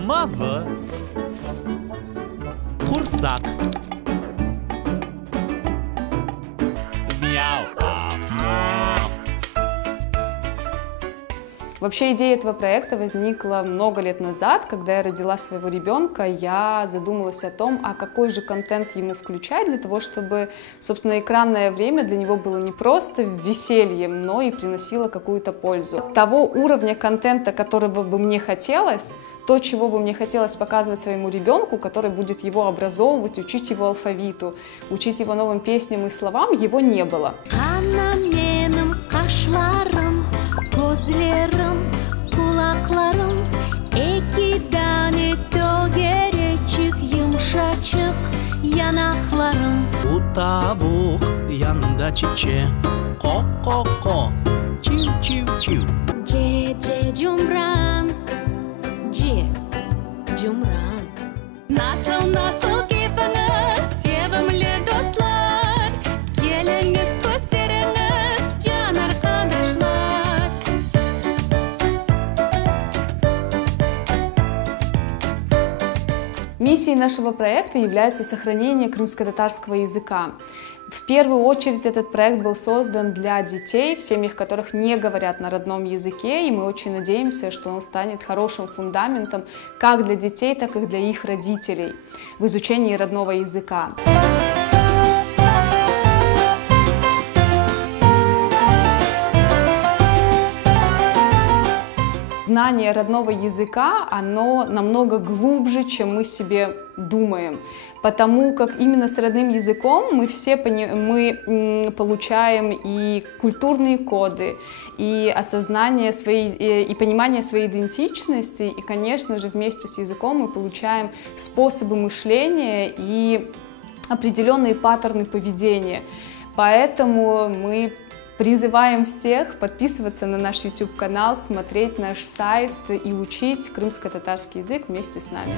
Мавы. Курсак. Мяу. Вообще идея этого проекта возникла много лет назад, когда я родила своего ребенка. Я задумалась о том, а какой же контент ему включать для того, чтобы, собственно, экранное время для него было не просто весельем, но и приносило какую-то пользу. Того уровня контента, которого бы мне хотелось, то, чего бы мне хотелось показывать своему ребенку, который будет его образовывать, учить его алфавиту, учить его новым песням и словам, его не было. Gözlerim, kulaklarım, iki tane dögerecek, yumuşacık yanaklarım. Bu tavuk yanında çiçeği, ko ko ko, çiv çiv çiv. Ce cumran, cumran. Nasıl keyfiniz, sevimli dostlar, geliniz gösteriniz, can arkadaşlar. Миссией нашего проекта является сохранение крымско-татарского языка. В первую очередь этот проект был создан для детей, в семьях которых не говорят на родном языке, и мы очень надеемся, что он станет хорошим фундаментом как для детей, так и для их родителей в изучении родного языка. Знание родного языка, оно намного глубже, чем мы себе думаем, потому как именно с родным языком мы получаем и культурные коды, и осознание своей, и понимание своей идентичности, и, конечно же, вместе с языком мы получаем способы мышления и определенные паттерны поведения. Поэтому мы призываем всех подписываться на наш YouTube-канал, смотреть наш сайт и учить крымско-татарский язык вместе с нами.